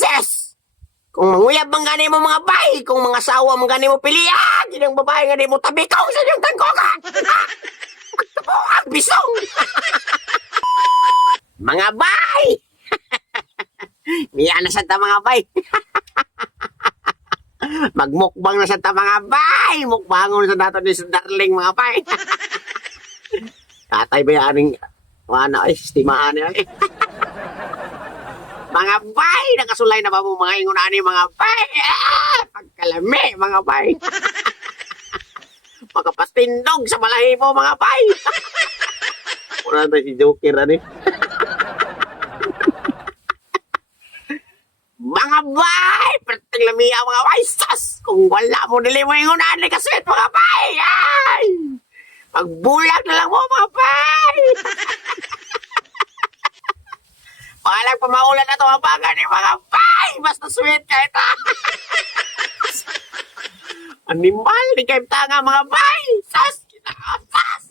Ses! Kung manguyab man gani mo mga bay, kung mga sawa man gani mo pilihan, yun ang babae gani mo tabikaw sa inyong tangkoka! Magtabo ang bisong! Mga bay! Miya na sa ta mga bay! Magmukbang na sa ta mga bay! Mukbangon sa dato ni sa darling mga bay! Tatay ba yaning ano ay, estimahan niya eh. Mga bay! Nakasulay na ba mo mga ingunani mga bay? Pagkalami mga bay! Magkapatindog sa balahibo mga bay! Muna tayo si Joker ano eh. Mga bay! Perting lamia mga bay! Sus! Kung wala mo nili mo ingunani kaswit mga bay! Ay! Pagbulag na lang mo mga bay! Palang pamaulan na ito ang baga ni mga bay! Basta sweet ka ito! Animal, di kayo tanga mga bay! Sas! Sas!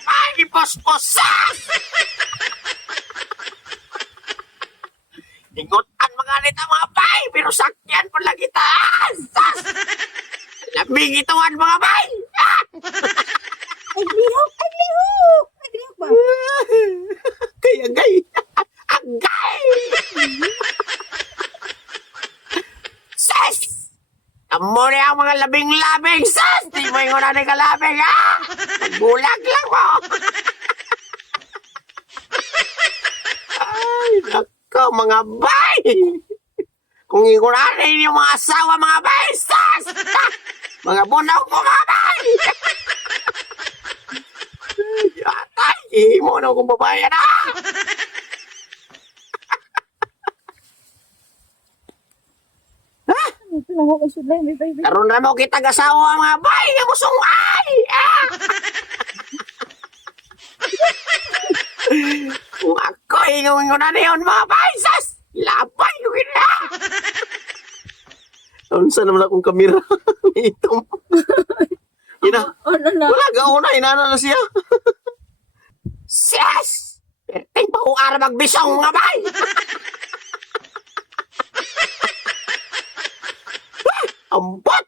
Bay! Ipospos! Sas! Ingutan mga nita mga bay! Pero sakyan po lang kita! Sas! Labing ituan mga bay! Ay, lihok! Ay, lihok! Ay, lihok ba? Kaya gay! Agay! Sis! Amo niya ang mga labing-labing! Sis! Di mo yung una ka labing, ha? Nagbulag lang mo! Ay, nako, mga bay! Kung ikuranin yung mga asawa, mga bay! Sis! Mga bunok mo, mga bay! Yatay! Ihimo na akong babae na! Ito lang ako sudlay, baby. Karoon na mo kita gasawa mga bay, nga musong ay! Kung ako ingawin ko na niyon mga bay, sas! Labay ko gina! Unsa naman akong kamera? Itong. Ina, Ano na? wala gauna, inana na siya. Sas! Perting pa kung ara magbisong mga bay! Ambot!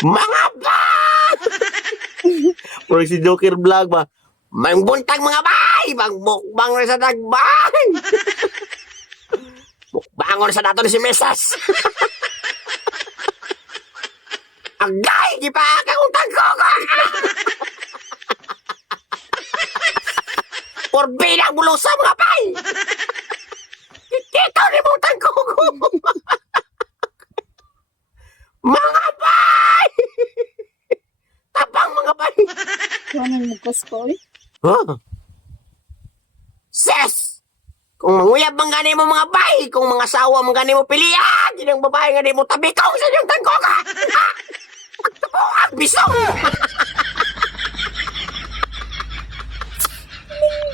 Mga ba! Puro si Joker vlog ba? Mangbuntang mga bay! Magbukbang na sa dagbay! Mukbangon sa dato ni si Mesas! Agay! Di pa kang utang ko! Porbina ang bulusa mga bay! Dito ni mo utang ko! Mga bay! Tapang mga bay! Ito na yung magkaskoy. Huh? Ses! Kung manguyab man gani mo mga bay, kung mga sawa man gani mo pilihan, yun ang babae gani mo tabikaw sa inyong tangkoka! Magtabo ang bisong!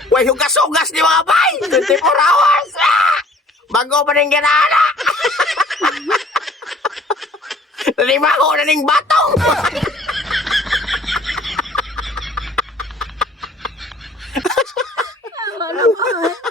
Way hugas-hugas ni mga bay! 24 hours! Bago pa rin ganaana! Nalimaho na ning batong! Ano ba?